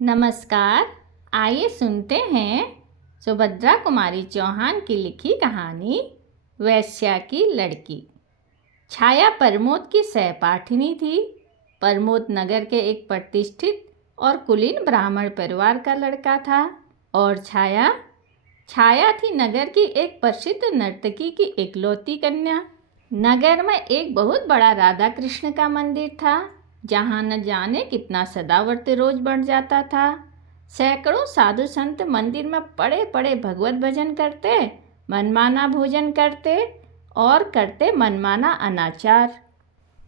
नमस्कार। आइए सुनते हैं सुभद्रा कुमारी चौहान की लिखी कहानी वेश्या की लड़की। छाया प्रमोद की सहपाठिनी थी। प्रमोद नगर के एक प्रतिष्ठित और कुलीन ब्राह्मण परिवार का लड़का था और छाया छाया थी नगर की एक प्रसिद्ध नर्तकी की इकलौती कन्या। नगर में एक बहुत बड़ा राधा कृष्ण का मंदिर था, जहाँ न जाने कितना सदावर्त रोज बढ़ जाता था। सैकड़ों साधु संत मंदिर में पड़े पड़े भगवत भजन करते, मनमाना भोजन करते और करते मनमाना अनाचार।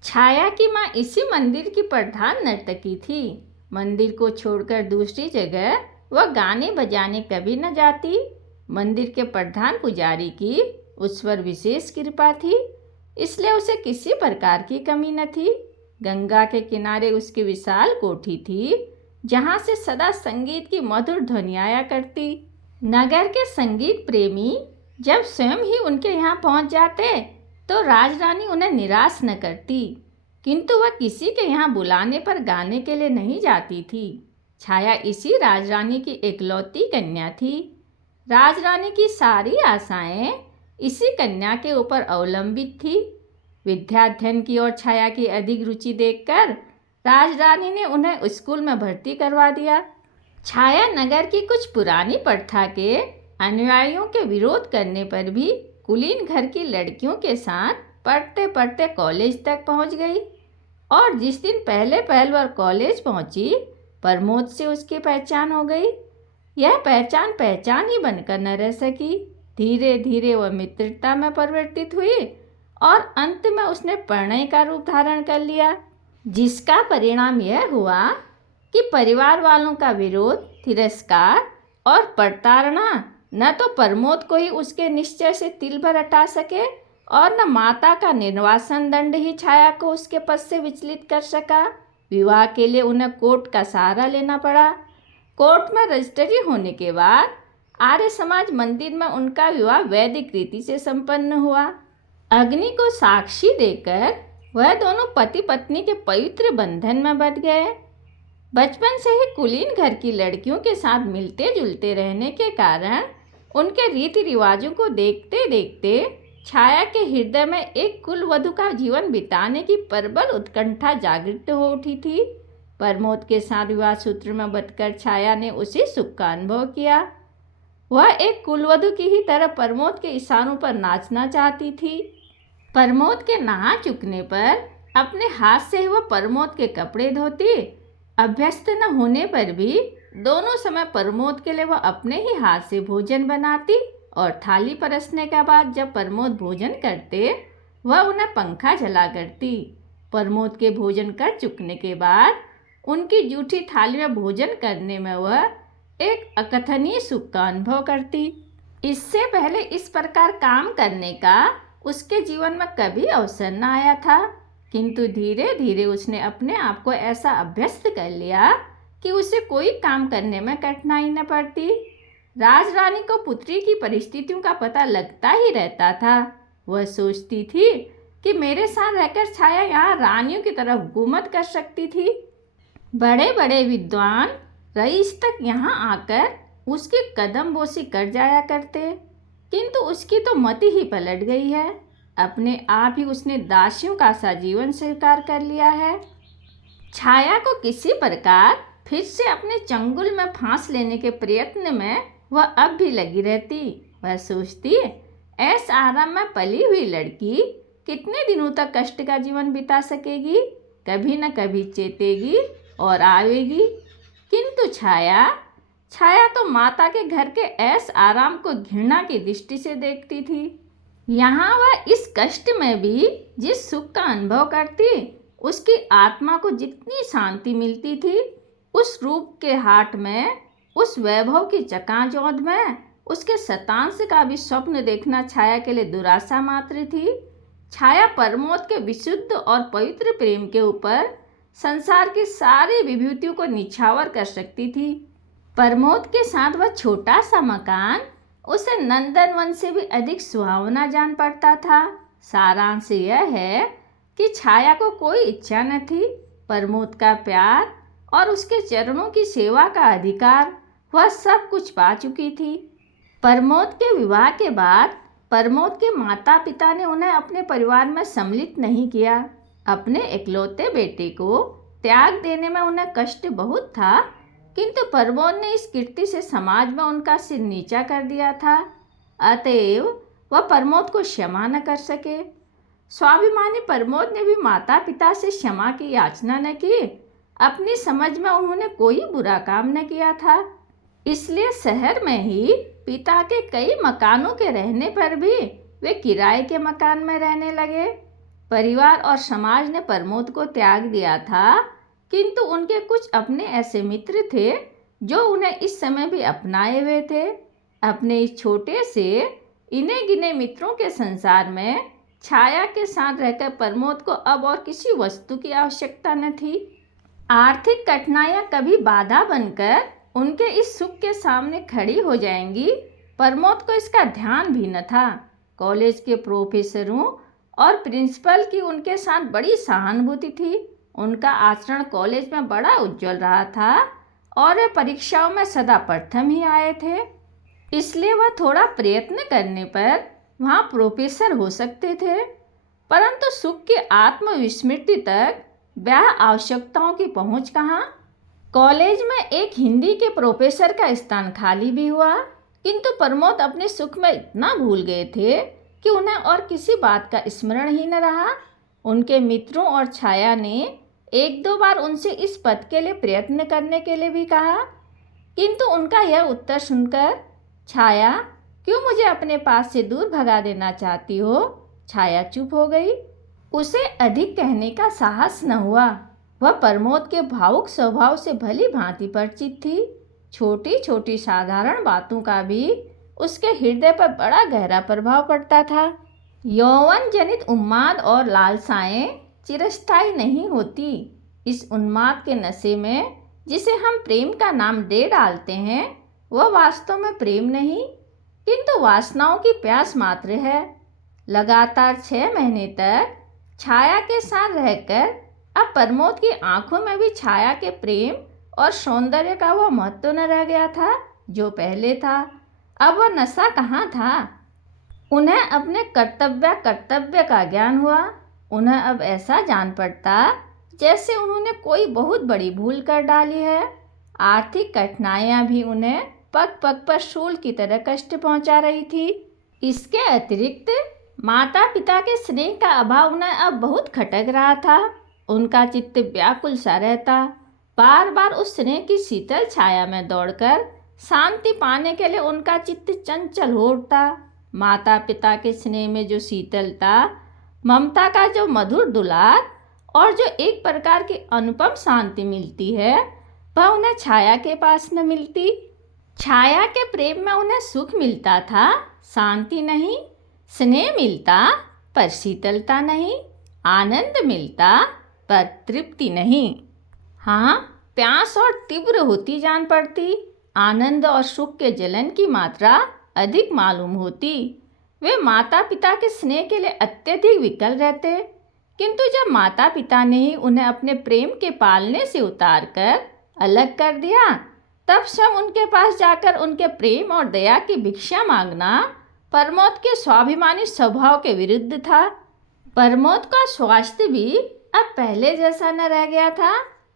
छाया की माँ इसी मंदिर की प्रधान नर्तकी थी। मंदिर को छोड़कर दूसरी जगह वह गाने बजाने कभी न जाती। मंदिर के प्रधान पुजारी की उस पर विशेष कृपा थी, इसलिए उसे किसी प्रकार की कमी न थी। गंगा के किनारे उसकी विशाल कोठी थी, जहाँ से सदा संगीत की मधुर ध्वनि आया करती। नगर के संगीत प्रेमी जब स्वयं ही उनके यहाँ पहुँच जाते तो राजरानी उन्हें निराश न करती, किंतु वह किसी के यहाँ बुलाने पर गाने के लिए नहीं जाती थी। छाया इसी राजरानी की इकलौती कन्या थी। राजरानी की सारी आशाएं इसी कन्या के ऊपर अवलंबित थी। विद्याध्ययन की ओर छाया की अधिक रुचि देखकर राजरानी ने उन्हें स्कूल में भर्ती करवा दिया। छाया नगर की कुछ पुरानी प्रथा के अनुयायियों के विरोध करने पर भी कुलीन घर की लड़कियों के साथ पढ़ते पढ़ते कॉलेज तक पहुंच गई। और जिस दिन पहले वह कॉलेज पहुंची, प्रमोद से उसकी पहचान हो गई। यह पहचान ही बनकर न रह सकी। धीरे धीरे वह मित्रता में परिवर्तित हुई और अंत में उसने प्रणय का रूप धारण कर लिया, जिसका परिणाम यह हुआ कि परिवार वालों का विरोध, तिरस्कार और प्रताड़ना न तो प्रमोद को ही उसके निश्चय से तिल भर हटा सके और न माता का निर्वासन दंड ही छाया को उसके पद से विचलित कर सका। विवाह के लिए उन्हें कोर्ट का सहारा लेना पड़ा। कोर्ट में रजिस्ट्री होने के बाद आर्य समाज मंदिर में उनका विवाह वैदिक रीति से संपन्न हुआ। अग्नि को साक्षी देकर वह दोनों पति पत्नी के पवित्र बंधन में बंध गए। बचपन से ही कुलीन घर की लड़कियों के साथ मिलते जुलते रहने के कारण उनके रीति रिवाजों को देखते देखते छाया के हृदय में एक कुलवधू का जीवन बिताने की प्रबल उत्कंठा जागृत हो उठी थी। प्रमोद के साथ विवाह सूत्र में बंधकर छाया ने उसी सुख का अनुभव किया। वह एक कुलवधू की ही तरह प्रमोद के इशारों पर नाचना चाहती थी। प्रमोद के नहा चुकने पर अपने हाथ से ही वह प्रमोद के कपड़े धोती। अभ्यस्त न होने पर भी दोनों समय प्रमोद के लिए वह अपने ही हाथ से भोजन बनाती और थाली परसने के बाद जब प्रमोद भोजन करते वह उन्हें पंखा जला करती। प्रमोद के भोजन कर चुकने के बाद उनकी जूठी थाली में भोजन करने में वह एक अकथनीय सुख का अनुभव करती। इससे पहले इस प्रकार काम करने का उसके जीवन में कभी अवसर न आया था, किंतु धीरे धीरे उसने अपने आप को ऐसा अभ्यस्त कर लिया कि उसे कोई काम करने में कठिनाई न पड़ती। राजरानी को पुत्री की परिस्थितियों का पता लगता ही रहता था। वह सोचती थी कि मेरे साथ रहकर छाया यहाँ रानियों की तरह हुकूमत कर सकती थी। बड़े बड़े विद्वान रईस तक यहाँ आकर उसकी कदम बोसी कर जाया करते, किंतु उसकी तो मति ही पलट गई है। अपने आप ही उसने दासियों का सा जीवन स्वीकार कर लिया है। छाया को किसी प्रकार फिर से अपने चंगुल में फांस लेने के प्रयत्न में वह अब भी लगी रहती। वह सोचती, ऐस आराम में पली हुई लड़की कितने दिनों तक कष्ट का जीवन बिता सकेगी, कभी न कभी चेतेगी और आवेगी। किंतु छाया तो माता के घर के ऐस आराम को घृणा की दृष्टि से देखती थी। यहाँ वह इस कष्ट में भी जिस सुख का अनुभव करती, उसकी आत्मा को जितनी शांति मिलती थी, उस रूप के हाट में, उस वैभव की चकाचौंध में उसके शतांश का भी स्वप्न देखना छाया के लिए दुराशा मात्र थी। छाया प्रमोद के विशुद्ध और पवित्र प्रेम के ऊपर संसार की सारी विभूतियों को निछावर कर सकती थी। प्रमोद के साथ वह छोटा सा मकान उसे नंदनवन से भी अधिक सुहावना जान पड़ता था। सारांश यह है कि छाया को कोई इच्छा न थी। प्रमोद का प्यार और उसके चरणों की सेवा का अधिकार वह सब कुछ पा चुकी थी। प्रमोद के विवाह के बाद प्रमोद के माता पिता ने उन्हें अपने परिवार में सम्मिलित नहीं किया। अपने इकलौते बेटे को त्याग देने में उन्हें कष्ट बहुत था, किंतु प्रमोद ने इस कीर्ति से समाज में उनका सिर नीचा कर दिया था। अतएव वह प्रमोद को क्षमा न कर सके। स्वाभिमानी प्रमोद ने भी माता पिता से क्षमा की याचना न की। अपनी समझ में उन्होंने कोई बुरा काम न किया था, इसलिए शहर में ही पिता के कई मकानों के रहने पर भी वे किराए के मकान में रहने लगे। परिवार और समाज ने प्रमोद को त्याग दिया था, किंतु उनके कुछ अपने ऐसे मित्र थे जो उन्हें इस समय भी अपनाए हुए थे। अपने इस छोटे से इने गिने मित्रों के संसार में छाया के साथ रहकर प्रमोद को अब और किसी वस्तु की आवश्यकता न थी। आर्थिक कठिनाइयां कभी बाधा बनकर उनके इस सुख के सामने खड़ी हो जाएंगी, प्रमोद को इसका ध्यान भी न था। कॉलेज के प्रोफेसरों और प्रिंसिपल की उनके साथ बड़ी सहानुभूति थी। उनका आचरण कॉलेज में बड़ा उज्जवल रहा था और वे परीक्षाओं में सदा प्रथम ही आए थे, इसलिए वह थोड़ा प्रयत्न करने पर वहाँ प्रोफेसर हो सकते थे। परंतु सुख की आत्मविस्मृति तक ब्याह आवश्यकताओं की पहुँच कहाँ। कॉलेज में एक हिंदी के प्रोफेसर का स्थान खाली भी हुआ, किंतु प्रमोद अपने सुख में इतना भूल गए थे कि उन्हें और किसी बात का स्मरण ही न रहा। उनके मित्रों और छाया ने एक दो बार उनसे इस पद के लिए प्रयत्न करने के लिए भी कहा, किंतु उनका यह उत्तर सुनकर, छाया क्यों मुझे अपने पास से दूर भगा देना चाहती हो, छाया चुप हो गई। उसे अधिक कहने का साहस न हुआ। वह प्रमोद के भावुक स्वभाव से भली भांति परिचित थी। छोटी छोटी साधारण बातों का भी उसके हृदय पर बड़ा गहरा प्रभाव पड़ता था। यौवन जनित उन्माद और लालसाएं चिरस्थायी नहीं होती। इस उन्माद के नशे में जिसे हम प्रेम का नाम दे डालते हैं, वह वास्तव में प्रेम नहीं, किंतु वासनाओं की प्यास मात्र है। लगातार 6 महीने तक छाया के साथ रहकर अब प्रमोद की आंखों में भी छाया के प्रेम और सौंदर्य का वह महत्व न रह गया था जो पहले था। अब वह नशा कहाँ था। उन्हें अपने कर्तव्य का ज्ञान हुआ। उन्हें अब ऐसा जान पड़ता जैसे उन्होंने कोई बहुत बड़ी भूल कर डाली है। आर्थिक कठिनाइयाँ भी उन्हें पग पग पर शूल की तरह कष्ट पहुँचा रही थी। इसके अतिरिक्त माता पिता के स्नेह का अभाव उन्हें अब बहुत खटक रहा था। उनका चित्त व्याकुल सा रहता। बार बार उस स्नेह की शीतल छाया में दौड़कर शांति पाने के लिए उनका चित्त चंचल हो उठता। माता पिता के स्नेह में जो शीतलता, ममता का जो मधुर दुलार और जो एक प्रकार की अनुपम शांति मिलती है, वह उन्हें छाया के पास न मिलती। छाया के प्रेम में उन्हें सुख मिलता था, शांति नहीं। स्नेह मिलता पर शीतलता नहीं। आनंद मिलता पर तृप्ति नहीं। हाँ, प्यास और तीव्र होती जान पड़ती। आनंद और सुख के जलन की मात्रा अधिक मालूम होती। वे माता पिता के स्नेह के लिए अत्यधिक विकल रहते, किंतु जब माता पिता ने ही उन्हें अपने प्रेम के पालने से उतार कर अलग कर दिया, तब स्वयं उनके पास जाकर उनके प्रेम और दया की भिक्षा मांगना प्रमोद के स्वाभिमानी स्वभाव के विरुद्ध था। प्रमोद का स्वास्थ्य भी अब पहले जैसा न रह गया था।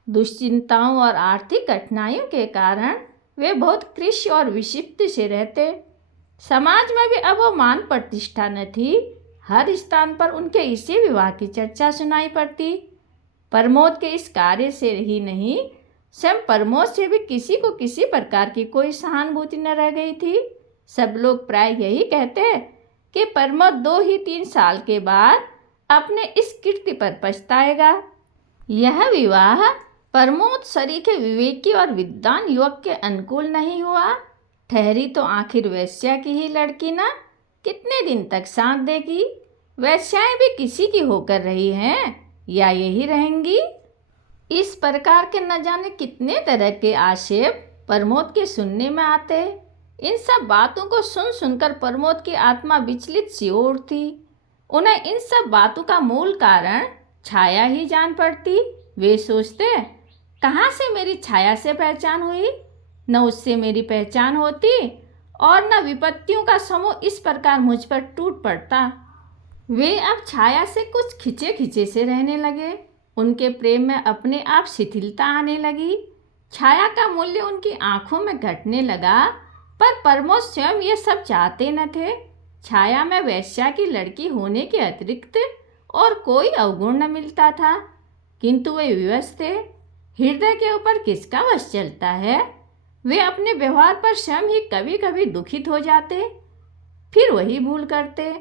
दुश्चिंताओं और आर्थिक कठिनाइयों के कारण वे बहुत कृष्ण और विक्षिप्त से रहते। समाज में भी अब वो मान प्रतिष्ठा न थी। हर स्थान पर उनके इसी विवाह की चर्चा सुनाई पड़ती। प्रमोद के इस कार्य से ही नहीं, स्वयं प्रमोद से भी किसी को किसी प्रकार की कोई सहानुभूति न रह गई थी। सब लोग प्राय यही कहते कि प्रमोद 2 ही 3 साल के बाद अपने इस कीर्ति पर पछताएगा। यह विवाह प्रमोद सरीखे विवेकी और विद्वान युवक के अनुकूल नहीं हुआ। ठहरी तो आखिर वेश्या की ही लड़की ना, कितने दिन तक साथ देगी। वेश्याएं भी किसी की होकर रही हैं या यही रहेंगी। इस प्रकार के न जाने कितने तरह के आक्षेप प्रमोद के सुनने में आते। इन सब बातों को सुन सुनकर प्रमोद की आत्मा विचलित सी हो उठती। उन्हें इन सब बातों का मूल कारण छाया ही जान पड़ती। वे सोचते, कहाँ से मेरी छाया से पहचान हुई? न उससे मेरी पहचान होती और न विपत्तियों का समूह इस प्रकार मुझ पर टूट पड़ता। वे अब छाया से कुछ खिंचे खिंचे से रहने लगे। उनके प्रेम में अपने आप शिथिलता आने लगी। छाया का मूल्य उनकी आंखों में घटने लगा, पर प्रमोद स्वयं ये सब चाहते न थे। छाया में वेश्या की लड़की होने के अतिरिक्त और कोई अवगुण न मिलता था, किंतु वे विवश थे। हृदय के ऊपर किसका वश चलता है? वे अपने व्यवहार पर स्वयं ही कभी कभी दुखित हो जाते, फिर वही भूल करते।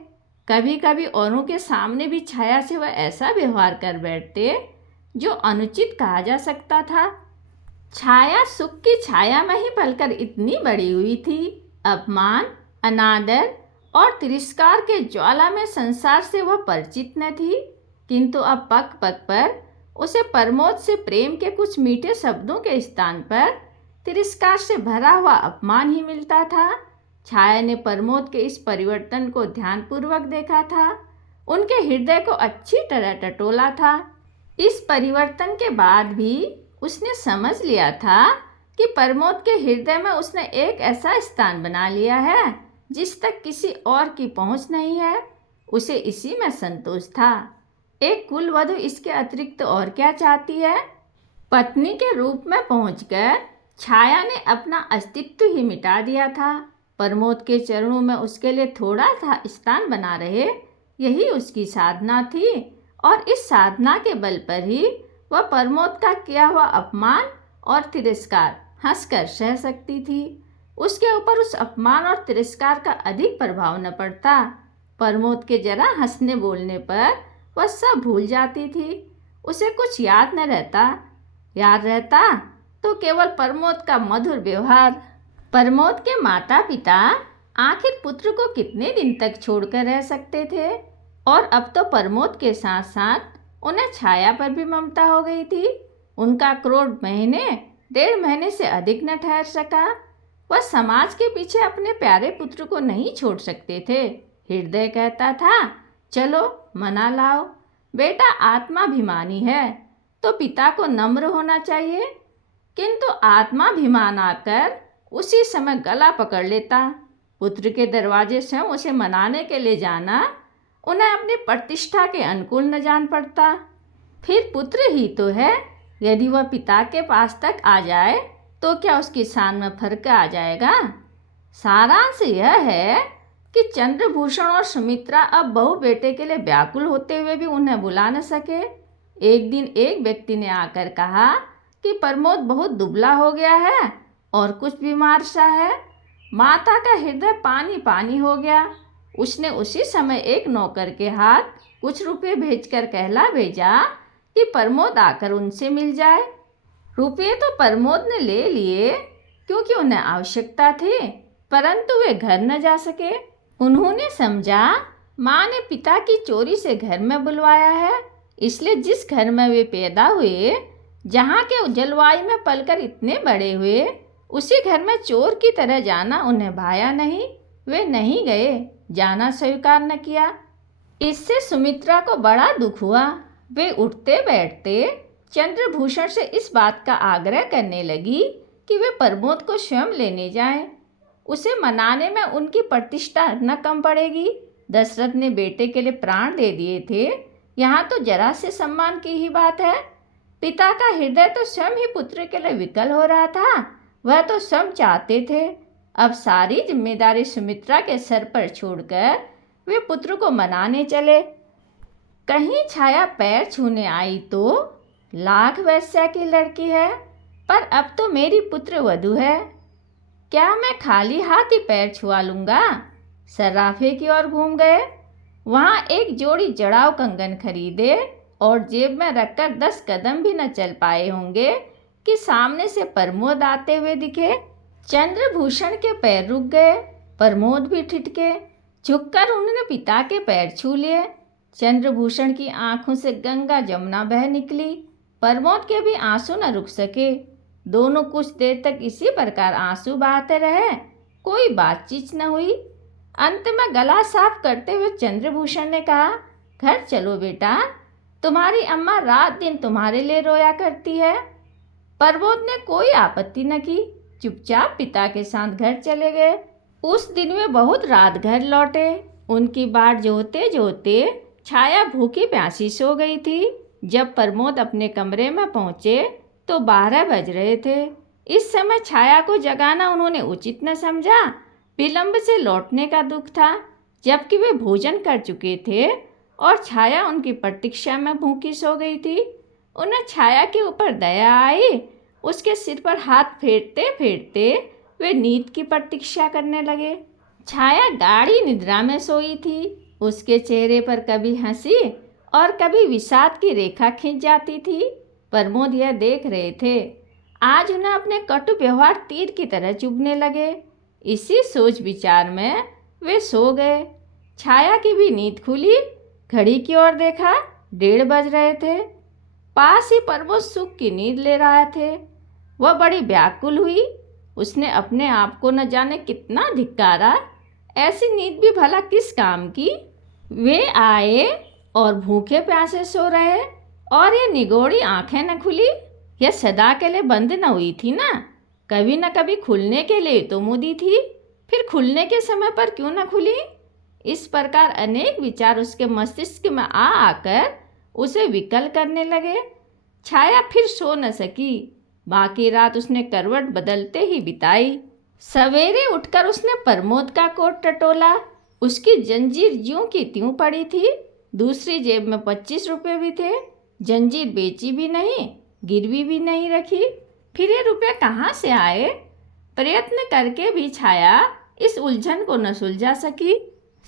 कभी कभी औरों के सामने भी छाया से वह ऐसा व्यवहार कर बैठते जो अनुचित कहा जा सकता था। छाया सुख की छाया में ही पलकर इतनी बड़ी हुई थी। अपमान, अनादर और तिरस्कार के ज्वाला में संसार से वह परिचित न थी, किंतु अब पग पग पर उसे प्रमोद से प्रेम के कुछ मीठे शब्दों के स्थान पर तिरस्कार से भरा हुआ अपमान ही मिलता था। छाया ने प्रमोद के इस परिवर्तन को ध्यानपूर्वक देखा था, उनके हृदय को अच्छी तरह टटोला था। इस परिवर्तन के बाद भी उसने समझ लिया था कि प्रमोद के हृदय में उसने एक ऐसा स्थान बना लिया है जिस तक किसी और की पहुंच नहीं है। उसे इसी में संतोष था। एक कुलवधू इसके अतिरिक्त और क्या चाहती है? पत्नी के रूप में पहुंचकर छाया ने अपना अस्तित्व ही मिटा दिया था। प्रमोद के चरणों में उसके लिए थोड़ा सा स्थान बना रहे, यही उसकी साधना थी, और इस साधना के बल पर ही वह प्रमोद का किया हुआ अपमान और तिरस्कार हंसकर सह सकती थी। उसके ऊपर उस अपमान और तिरस्कार का अधिक प्रभाव न पड़ता। प्रमोद के जरा हंसने बोलने पर वह सब भूल जाती थी। उसे कुछ याद न रहता। याद रहता तो केवल प्रमोद का मधुर व्यवहार। प्रमोद के माता पिता आखिर पुत्र को कितने दिन तक छोड़कर रह सकते थे, और अब तो प्रमोद के साथ साथ उन्हें छाया पर भी ममता हो गई थी। उनका क्रोध महीने 1.5 महीने से अधिक न ठहर सका। वह समाज के पीछे अपने प्यारे पुत्र को नहीं छोड़ सकते थे। हृदय कहता था, चलो मना लाओ। बेटा आत्माभिमानी है तो पिता को नम्र होना चाहिए, किंतु आत्माभिमान आकर उसी समय गला पकड़ लेता। पुत्र के दरवाजे से उसे मनाने के लिए जाना उन्हें अपनी प्रतिष्ठा के अनुकूल न जान पड़ता। फिर पुत्र ही तो है, यदि वह पिता के पास तक आ जाए तो क्या उसकी शान में फर्क आ जाएगा? सारांश यह है कि चंद्रभूषण और सुमित्रा अब बहू बेटे के लिए व्याकुल होते हुए भी उन्हें बुला न सके। एक दिन एक व्यक्ति ने आकर कहा कि प्रमोद बहुत दुबला हो गया है और कुछ बीमार सा है। माता का हृदय पानी पानी हो गया। उसने उसी समय एक नौकर के हाथ कुछ रुपए भेजकर कहला भेजा कि प्रमोद आकर उनसे मिल जाए। रुपये तो प्रमोद ने ले लिए क्योंकि उन्हें आवश्यकता थी, परंतु वे घर न जा सके। उन्होंने समझा माँ ने पिता की चोरी से घर में बुलवाया है, इसलिए जिस घर में वे पैदा हुए, जहाँ के जलवायु में पलकर इतने बड़े हुए, उसी घर में चोर की तरह जाना उन्हें भाया नहीं। वे नहीं गए, जाना स्वीकार न किया। इससे सुमित्रा को बड़ा दुख हुआ। वे उठते बैठते चंद्रभूषण से इस बात का आग्रह करने लगी कि वे प्रमोद को स्वयं लेने जाएं। उसे मनाने में उनकी प्रतिष्ठा न कम पड़ेगी। दशरथ ने बेटे के लिए प्राण दे दिए थे, यहाँ तो जरा से सम्मान की ही बात है। पिता का हृदय तो स्वयं ही पुत्र के लिए विकल हो रहा था। वह तो स्वयं चाहते थे। अब सारी जिम्मेदारी सुमित्रा के सर पर छोड़कर वे पुत्र को मनाने चले। कहीं छाया पैर छूने आई तो लाख वैश्या की लड़की है, पर अब तो मेरी पुत्र वधू है। क्या मैं खाली हाथ ही पैर छुआ लूँगा? सर्राफे की ओर घूम गए। वहाँ एक जोड़ी जड़ाऊ कंगन खरीदे और जेब में रखकर 10 कदम भी न चल पाए होंगे कि सामने से प्रमोद आते हुए दिखे। चंद्रभूषण के पैर रुक गए। प्रमोद भी ठिठके। झुककर उन्होंने पिता के पैर छू लिए। चंद्रभूषण की आंखों से गंगा जमुना बह निकली। प्रमोद के भी आंसू न रुक सके। दोनों कुछ देर तक इसी प्रकार आंसू बहाते रहे। कोई बातचीत न हुई। अंत में गला साफ करते हुए चंद्रभूषण ने कहा, घर चलो बेटा, तुम्हारी अम्मा रात दिन तुम्हारे लिए रोया करती है। प्रमोद ने कोई आपत्ति न की, चुपचाप पिता के साथ घर चले गए। उस दिन वे बहुत रात घर लौटे। उनकी बाट जोहते जोहते छाया भूखी प्यासी सो गई थी। जब प्रमोद अपने कमरे में पहुंचे तो 12 बज रहे थे। इस समय छाया को जगाना उन्होंने उचित न समझा। विलंब से लौटने का दुख था, जबकि वे भोजन कर चुके थे और छाया उनकी प्रतीक्षा में भूखी सो गई थी। उन्हें छाया के ऊपर दया आई। उसके सिर पर हाथ फेरते फेरते वे नींद की प्रतीक्षा करने लगे। छाया गाढ़ी निद्रा में सोई थी। उसके चेहरे पर कभी हंसी और कभी विषाद की रेखा खिंच जाती थी। प्रमोद यह देख रहे थे। आज उन्हें अपने कटु व्यवहार तीर की तरह चुभने लगे। इसी सोच विचार में वे सो गए। छाया की भी नींद खुली। घड़ी की ओर देखा, 1:30 बज रहे थे। पास ही प्रमोद सुख की नींद ले रहा थे। वह बड़ी व्याकुल हुई। उसने अपने आप को न जाने कितना धिक्कारा। ऐसी नींद भी भला किस काम की। वे आए और भूखे प्यासे सो रहे, और ये निगोड़ी आंखें न खुली। यह सदा के लिए बंद न हुई थी ना, कभी न कभी खुलने के लिए तो मुदी थी। फिर खुलने के समय पर क्यों न खुली। इस प्रकार अनेक विचार उसके मस्तिष्क में आ आकर उसे विकल करने लगे। छाया फिर सो न सकी। बाकी रात उसने करवट बदलते ही बिताई। सवेरे उठकर उसने प्रमोद का कोट टटोला। उसकी जंजीर ज्यों की त्यों पड़ी थी। दूसरी जेब में 25 रुपये भी थे। जंजीर बेची भी नहीं, गिरवी भी नहीं रखी। फिर ये रुपये कहाँ से आए। प्रयत्न करके भी छाया इस उलझन को न सुलझा सकी।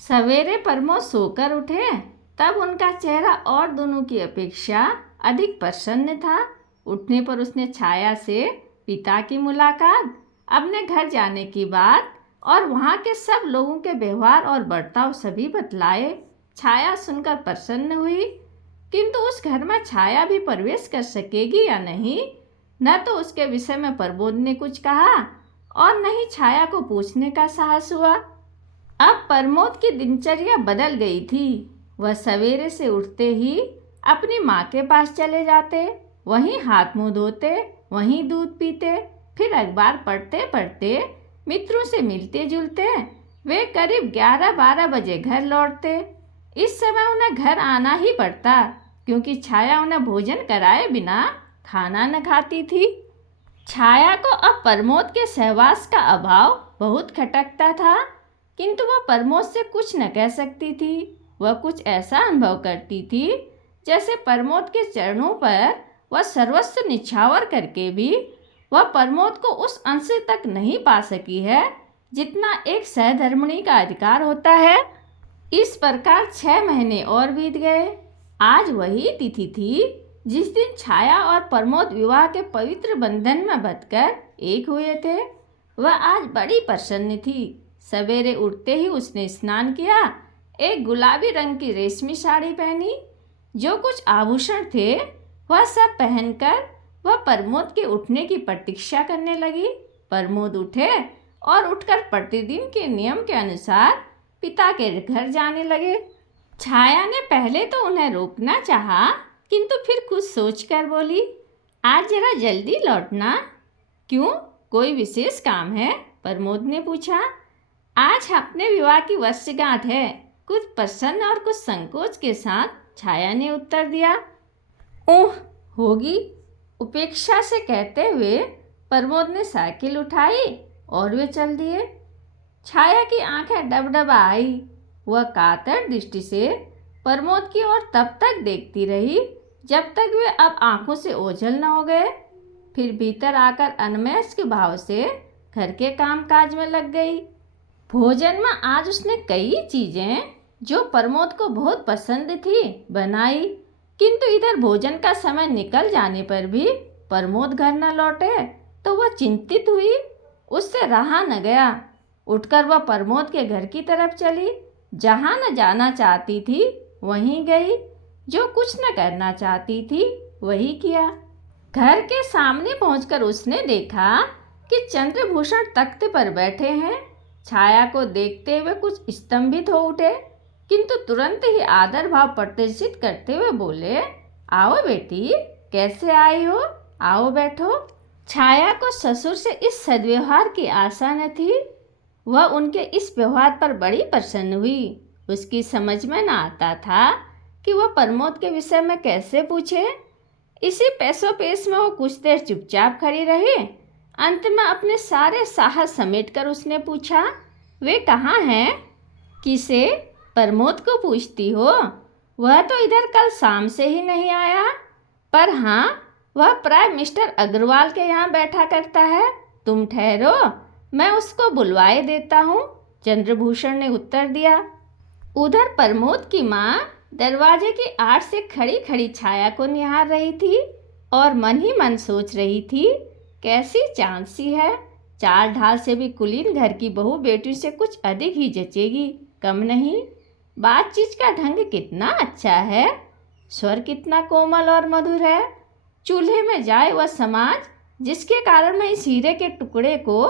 सवेरे प्रमोद सोकर उठे, तब उनका चेहरा और दोनों की अपेक्षा अधिक प्रसन्न था। उठने पर उसने छाया से पिता की मुलाकात, अपने घर जाने की बात और वहाँ के सब लोगों के व्यवहार और बर्ताव सभी बतलाए। छाया सुनकर प्रसन्न हुई, किंतु उस घर में छाया भी प्रवेश कर सकेगी या नहीं, न तो उसके विषय में प्रमोद ने कुछ कहा और न ही छाया को पूछने का साहस हुआ। अब प्रमोद की दिनचर्या बदल गई थी। वह सवेरे से उठते ही अपनी माँ के पास चले जाते, वहीं हाथ मुंह धोते, वहीं दूध पीते, फिर अखबार पढ़ते पढ़ते मित्रों से मिलते जुलते वे करीब 11-12 बजे घर लौटते। इस समय उन्हें घर आना ही पड़ता, क्योंकि छाया उन्हें भोजन कराए बिना खाना न खाती थी। छाया को अब प्रमोद के सहवास का अभाव बहुत खटकता था, किंतु वह प्रमोद से कुछ न कह सकती थी। वह कुछ ऐसा अनुभव करती थी जैसे प्रमोद के चरणों पर वह सर्वस्व निछावर करके भी वह प्रमोद को उस अंश तक नहीं पा सकी है जितना एक सहधर्मिणी का अधिकार होता है। इस प्रकार 6 महीने और बीत गए। आज वही तिथि थी जिस दिन छाया और प्रमोद विवाह के पवित्र बंधन में बंधकर एक हुए थे। वह आज बड़ी प्रसन्न थी। सवेरे उठते ही उसने स्नान किया, एक गुलाबी रंग की रेशमी साड़ी पहनी। जो कुछ आभूषण थे वह सब पहनकर वह प्रमोद के उठने की प्रतीक्षा करने लगी। प्रमोद उठे और उठकर प्रतिदिन के नियम के अनुसार पिता के घर जाने लगे। छाया ने पहले तो उन्हें रोकना चाहा, किंतु फिर कुछ सोचकर बोली, आज जरा जल्दी लौटना। क्यों, कोई विशेष काम है? प्रमोद ने पूछा। आज अपने विवाह की वर्षगांठ है, कुछ प्रसन्न और कुछ संकोच के साथ छाया ने उत्तर दिया। ओह, होगी, उपेक्षा से कहते हुए प्रमोद ने साइकिल उठाई और वे चल दिए। छाया की आंखें डबडबा आई। वह कातर दृष्टि से प्रमोद की ओर तब तक देखती रही जब तक वे अब आंखों से ओझल न हो गए। फिर भीतर आकर अन्मयस्क भाव से घर के कामकाज में लग गई। भोजन में आज उसने कई चीजें जो प्रमोद को बहुत पसंद थी बनाई, किंतु इधर भोजन का समय निकल जाने पर भी प्रमोद घर न लौटे तो वह चिंतित हुई। उससे रहा न गया। उठकर वह प्रमोद के घर की तरफ चली। जहाँ न जाना चाहती थी वहीं गई, जो कुछ न करना चाहती थी वही किया। घर के सामने पहुंचकर उसने देखा कि चंद्रभूषण तख्त पर बैठे हैं। छाया को देखते हुए कुछ स्तंभित हो उठे, किंतु तुरंत ही आदर भाव प्रदर्शित करते हुए बोले, आओ बेटी, कैसे आई हो, आओ बैठो। छाया को ससुर से इस सद्व्यवहार की आशा न थी। वह उनके इस व्यवहार पर बड़ी प्रसन्न हुई। उसकी समझ में न आता था कि वह प्रमोद के विषय में कैसे पूछे। इसी पैसों पेश में वो कुछ देर चुपचाप खड़ी रही। अंत में अपने सारे साहस समेटकर उसने पूछा, वे कहाँ हैं? किसे? प्रमोद को पूछती हो? वह तो इधर कल शाम से ही नहीं आया। पर हाँ, वह प्राय मिस्टर अग्रवाल के यहाँ बैठा करता है। तुम ठहरो, मैं उसको बुलवाए देता हूँ, चंद्रभूषण ने उत्तर दिया। उधर प्रमोद की माँ दरवाजे की आड़ से खड़ी खड़ी छाया को निहार रही थी और मन ही मन सोच रही थी, कैसी चांद सी है। चाल ढाल से भी कुलीन घर की बहू बेटी से कुछ अधिक ही जचेगी, कम नहीं। बातचीत का ढंग कितना अच्छा है, स्वर कितना कोमल और मधुर है। चूल्हे में जाए वह समाज जिसके कारण मैं इस हीरे के टुकड़े को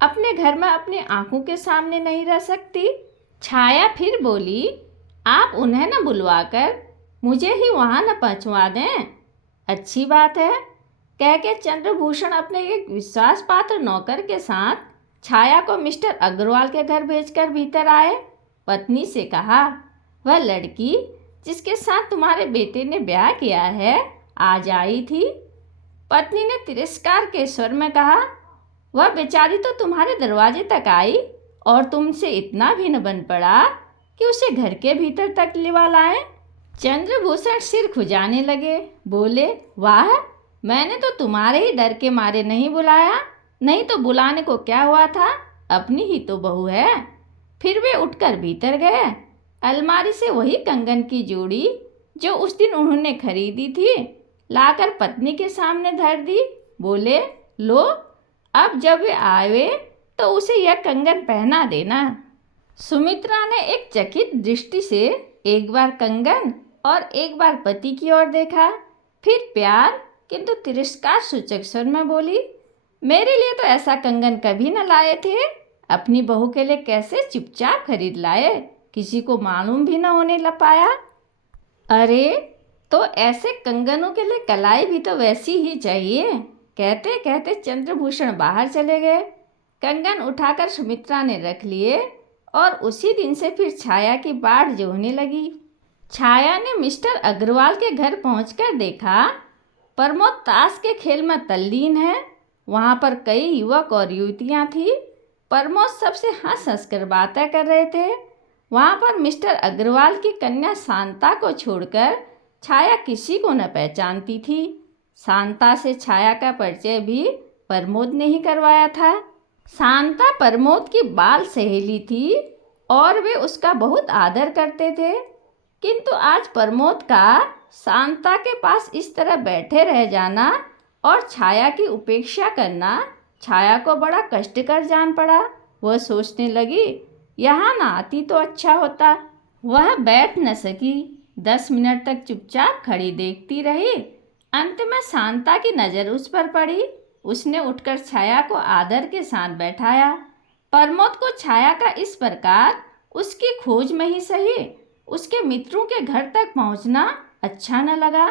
अपने घर में अपनी आंखों के सामने नहीं रह सकती। छाया फिर बोली, आप उन्हें न बुलवाकर मुझे ही वहाँ न पहुँचवा दें। अच्छी बात है, कह के चंद्रभूषण अपने एक विश्वास पात्र नौकर के साथ छाया को मिस्टर अग्रवाल के घर भेजकर भीतर आए। पत्नी से कहा, वह लड़की जिसके साथ तुम्हारे बेटे ने ब्याह किया है आज आई थी। पत्नी ने तिरस्कार के स्वर में कहा, वह बेचारी तो तुम्हारे दरवाजे तक आई और तुमसे इतना भी न बन पड़ा कि उसे घर के भीतर तक लिवा लाए। चंद्रभूषण सिर खुजाने लगे, बोले, वाह, मैंने तो तुम्हारे ही डर के मारे नहीं बुलाया, नहीं तो बुलाने को क्या हुआ था, अपनी ही तो बहू है। फिर वे उठकर भीतर गए। अलमारी से वही कंगन की जोड़ी जो उस दिन उन्होंने खरीदी थी लाकर पत्नी के सामने धर दी। बोले, लो, अब जब वे आवे तो उसे यह कंगन पहना देना। सुमित्रा ने एक चकित दृष्टि से एक बार कंगन और एक बार पति की ओर देखा, फिर प्यार किंतु तिरस्कार सूचक स्वर में बोली, मेरे लिए तो ऐसा कंगन कभी न लाए थे। अपनी बहू के लिए कैसे चुपचाप खरीद लाए, किसी को मालूम भी न होने लग पाया। अरे, तो ऐसे कंगनों के लिए कलाई भी तो वैसी ही चाहिए। कहते कहते चंद्रभूषण बाहर चले गए। कंगन उठाकर सुमित्रा ने रख लिए और उसी दिन से फिर छाया की बाढ़ जो होने लगी। छाया ने मिस्टर अग्रवाल के घर पहुंचकर देखा, प्रमोद ताश के खेल में तल्लीन है। वहाँ पर कई युवक और युवतियाँ थी। प्रमोद सबसे हंस हंस कर बातें कर रहे थे। वहाँ पर मिस्टर अग्रवाल की कन्या शांता को छोड़कर छाया किसी को न पहचानती थी। शांता से छाया का परिचय भी प्रमोद ने ही करवाया था। शांता प्रमोद की बाल सहेली थी और वे उसका बहुत आदर करते थे, किंतु आज प्रमोद का शांता के पास इस तरह बैठे रह जाना और छाया की उपेक्षा करना छाया को बड़ा कष्टकर जान पड़ा। वह सोचने लगी, यहाँ न आती तो अच्छा होता। वह बैठ न सकी, 10 मिनट तक चुपचाप खड़ी देखती रही। अंत में शांता की नज़र उस पर पड़ी। उसने उठकर छाया को आदर के साथ बैठाया। प्रमोद को छाया का इस प्रकार उसकी खोज में ही सही उसके मित्रों के घर तक पहुंचना अच्छा न लगा।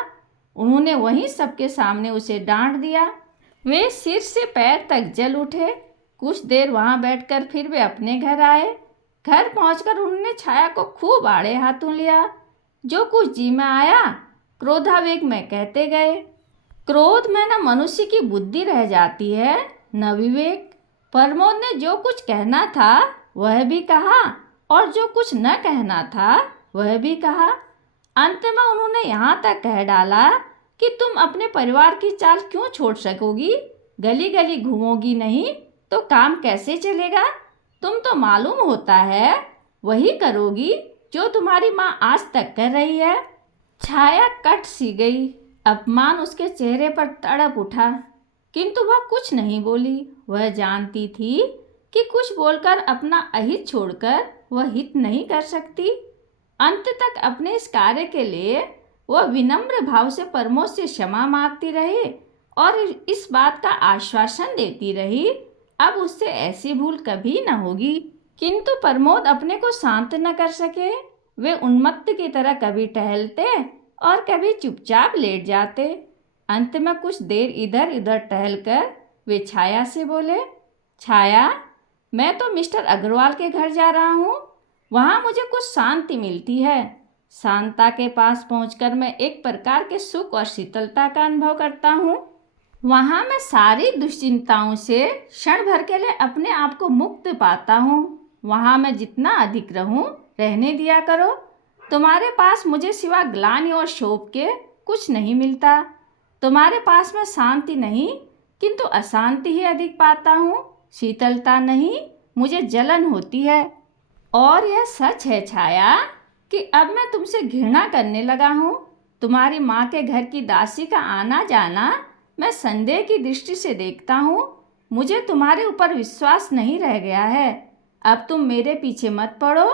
उन्होंने वहीं सबके सामने उसे डांट दिया। वे सिर से पैर तक जल उठे। कुछ देर वहां बैठकर फिर वे अपने घर आए। घर पहुंचकर उन्होंने छाया को खूब आड़े हाथों लिया। जो कुछ जी में आया क्रोधावेग में कहते गए। क्रोध में न मनुष्य की बुद्धि रह जाती है न विवेक। प्रमोद ने जो कुछ कहना था वह भी कहा और जो कुछ न कहना था वह भी कहा। अंत में उन्होंने यहाँ तक कह डाला कि तुम अपने परिवार की चाल क्यों छोड़ सकोगी, गली गली घूमोगी नहीं तो काम कैसे चलेगा। तुम तो मालूम होता है वही करोगी जो तुम्हारी माँ आज तक कर रही है। छाया कट सी गई। अपमान उसके चेहरे पर तड़प उठा, किंतु वह कुछ नहीं बोली। वह जानती थी कि कुछ बोलकर अपना अहित छोड़कर वह हित नहीं कर सकती। अंत तक अपने इस कार्य के लिए वह विनम्र भाव से प्रमोद से क्षमा मांगती रही और इस बात का आश्वासन देती रही अब उससे ऐसी भूल कभी न होगी। किंतु प्रमोद अपने को शांत न कर सके। वे उन्मत्त की तरह कभी टहलते और कभी चुपचाप लेट जाते। अंत में कुछ देर इधर उधर टहलकर वे छाया से बोले, छाया, मैं तो मिस्टर अग्रवाल के घर जा रहा हूँ। वहाँ मुझे कुछ शांति मिलती है। शांता के पास पहुँचकर मैं एक प्रकार के सुख और शीतलता का अनुभव करता हूँ। वहाँ मैं सारी दुश्चिंताओं से क्षण भर के लिए अपने आप को मुक्त पाता हूँ। वहाँ मैं जितना अधिक रहूँ रहने दिया करो। तुम्हारे पास मुझे सिवा ग्लानि और शोक के कुछ नहीं मिलता। तुम्हारे पास मैं शांति नहीं किंतु अशांति ही अधिक पाता हूँ। शीतलता नहीं, मुझे जलन होती है। और यह सच है छाया कि अब मैं तुमसे घृणा करने लगा हूँ। तुम्हारी माँ के घर की दासी का आना जाना मैं संदेह की दृष्टि से देखता हूँ। मुझे तुम्हारे ऊपर विश्वास नहीं रह गया है। अब तुम मेरे पीछे मत पड़ो,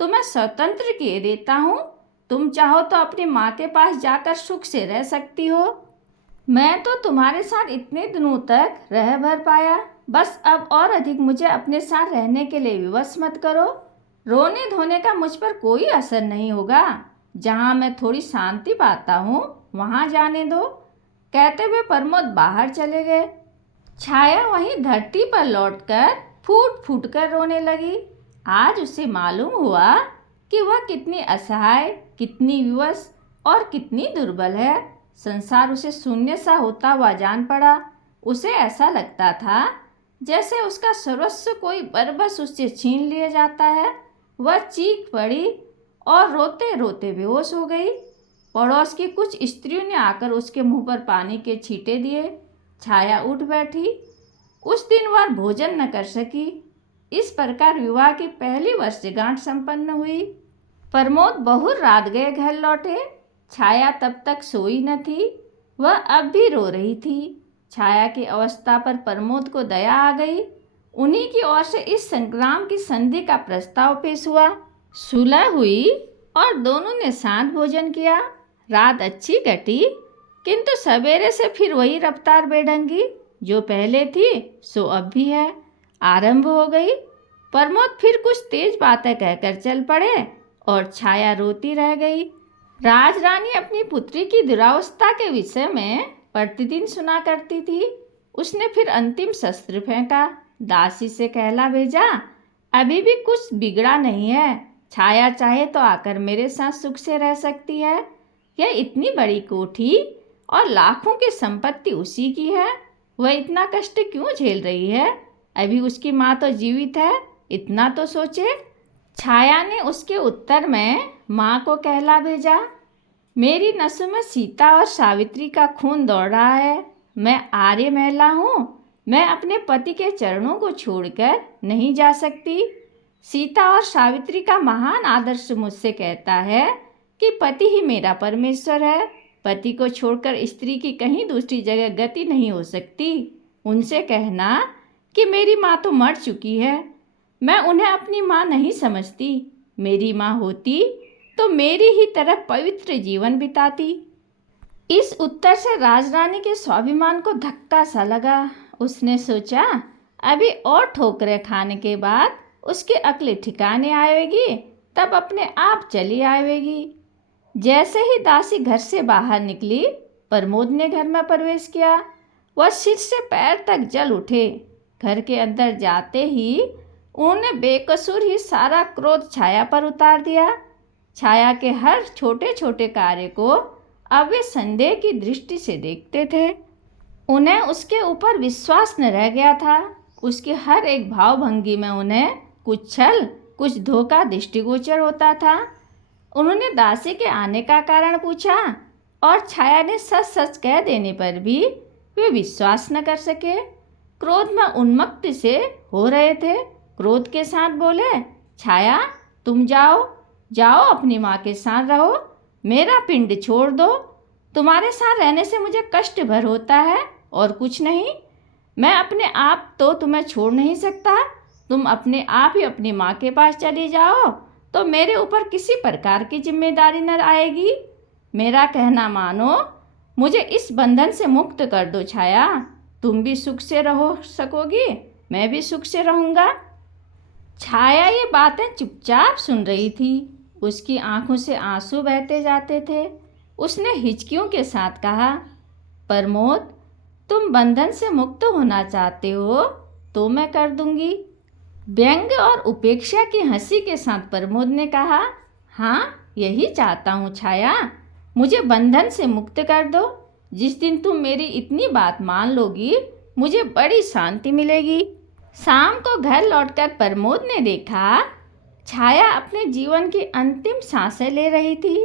तुम्हें स्वतंत्र किए देता हूँ। तुम चाहो तो अपनी माँ के पास जाकर सुख से रह सकती हो। मैं तो तुम्हारे साथ इतने दिनों तक रह भर पाया, बस अब और अधिक मुझे अपने साथ रहने के लिए विवश मत करो। रोने धोने का मुझ पर कोई असर नहीं होगा। जहाँ मैं थोड़ी शांति पाता हूँ वहाँ जाने दो। कहते हुए प्रमोद बाहर चले गए। छाया वहीं धरती पर लौटकर फूट फूट कर रोने लगी। आज उसे मालूम हुआ कि वह कितनी असहाय, कितनी विवश और कितनी दुर्बल है। संसार उसे शून्य सा होता हुआ जान पड़ा। उसे ऐसा लगता था जैसे उसका सर्वस्व कोई बरबस उससे छीन लिया जाता है। वह चीख पड़ी और रोते रोते बेहोश हो गई। पड़ोस की कुछ स्त्रियों ने आकर उसके मुंह पर पानी के छींटे दिए। छाया उठ बैठी। उस दिन वह भोजन न कर सकी। इस प्रकार विवाह की पहली वर्षगांठ संपन्न हुई। प्रमोद बहुत रात गए घर लौटे। छाया तब तक सोई न थी। वह अब भी रो रही थी। छाया की अवस्था पर प्रमोद को दया आ गई। उन्हीं की ओर से इस संग्राम की संधि का प्रस्ताव पेश हुआ। सुलह हुई और दोनों ने साथ भोजन किया। रात अच्छी कटी किंतु सवेरे से फिर वही रफ्तार बेढंगी जो पहले थी सो अब भी है आरंभ हो गई। प्रमोद फिर कुछ तेज बातें कहकर चल पड़े और छाया रोती रह गई। राजरानी अपनी पुत्री की दुरावस्था के विषय में प्रतिदिन सुना करती थी। उसने फिर अंतिम शस्त्र फेंका। दासी से कहला भेजा, अभी भी कुछ बिगड़ा नहीं है। छाया चाहे तो आकर मेरे साथ सुख से रह सकती है। यह इतनी बड़ी कोठी और लाखों की संपत्ति उसी की है। वह इतना कष्ट क्यों झेल रही है? अभी उसकी माँ तो जीवित है, इतना तो सोचे। छाया ने उसके उत्तर में माँ को कहला भेजा, मेरी नसों में सीता और सावित्री का खून दौड़ रहा है। मैं आर्य महिला हूँ। मैं अपने पति के चरणों को छोड़कर नहीं जा सकती। सीता और सावित्री का महान आदर्श मुझसे कहता है कि पति ही मेरा परमेश्वर है। पति को छोड़कर स्त्री की कहीं दूसरी जगह गति नहीं हो सकती। उनसे कहना कि मेरी माँ तो मर चुकी है। मैं उन्हें अपनी माँ नहीं समझती। मेरी माँ होती तो मेरी ही तरह पवित्र जीवन बिताती। इस उत्तर से राजरानी के स्वाभिमान को धक्का सा लगा। उसने सोचा अभी और ठोकरें खाने के बाद उसकी अक्ल ठिकाने आएगी, तब अपने आप चली आएगी। जैसे ही दासी घर से बाहर निकली, प्रमोद ने घर में प्रवेश किया। वह सिर से पैर तक जल उठे। घर के अंदर जाते ही उन्होंने बेकसूर ही सारा क्रोध छाया पर उतार दिया। छाया के हर छोटे छोटे कार्य को अब वे संदेह की दृष्टि से देखते थे। उन्हें उसके ऊपर विश्वास न रह गया था। उसकी हर एक भावभंगी में उन्हें कुछ छल, कुछ धोखा दृष्टिगोचर होता था। उन्होंने दासी के आने का कारण पूछा और छाया ने सच सच कह देने पर भी वे विश्वास न कर सके। क्रोध में उन्मत्त से हो रहे थे। क्रोध के साथ बोले, छाया तुम जाओ, जाओ अपनी माँ के साथ रहो। मेरा पिंड छोड़ दो। तुम्हारे साथ रहने से मुझे कष्ट भर होता है और कुछ नहीं। मैं अपने आप तो तुम्हें छोड़ नहीं सकता। तुम अपने आप ही अपनी माँ के पास चली जाओ तो मेरे ऊपर किसी प्रकार की जिम्मेदारी न आएगी। मेरा कहना मानो, मुझे इस बंधन से मुक्त कर दो छाया। तुम भी सुख से रहो सकोगी, मैं भी सुख से रहूँगा। छाया ये बातें चुपचाप सुन रही थी। उसकी आंखों से आंसू बहते जाते थे। उसने हिचकियों के साथ कहा, प्रमोद तुम बंधन से मुक्त होना चाहते हो तो मैं कर दूंगी। व्यंग और उपेक्षा की हंसी के साथ प्रमोद ने कहा, हाँ यही चाहता हूँ छाया, मुझे बंधन से मुक्त कर दो। जिस दिन तुम मेरी इतनी बात मान लोगी मुझे बड़ी शांति मिलेगी। शाम को घर लौटकर प्रमोद ने देखा छाया अपने जीवन की अंतिम सांसें ले रही थी।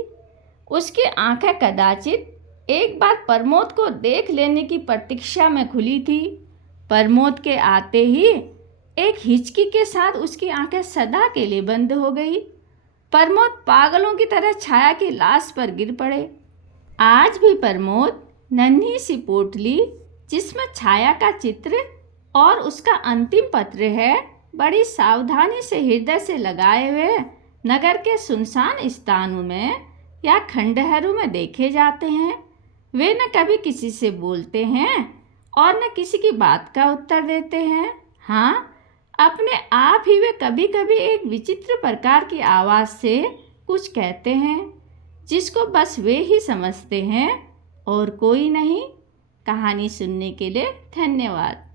उसकी आंखें कदाचित एक बार प्रमोद को देख लेने की प्रतीक्षा में खुली थी। प्रमोद के आते ही एक हिचकी के साथ उसकी आंखें सदा के लिए बंद हो गई। प्रमोद पागलों की तरह छाया की लाश पर गिर पड़े। आज भी प्रमोद नन्ही सी पोटली जिसमें छाया का चित्र और उसका अंतिम पत्र है, बड़ी सावधानी से हृदय से लगाए हुए नगर के सुनसान स्थानों में या खंडहरों में देखे जाते हैं। वे न कभी किसी से बोलते हैं और न किसी की बात का उत्तर देते हैं। हाँ, अपने आप ही वे कभी कभी एक विचित्र प्रकार की आवाज़ से कुछ कहते हैं जिसको बस वे ही समझते हैं और कोई नहीं। कहानी सुनने के लिए धन्यवाद।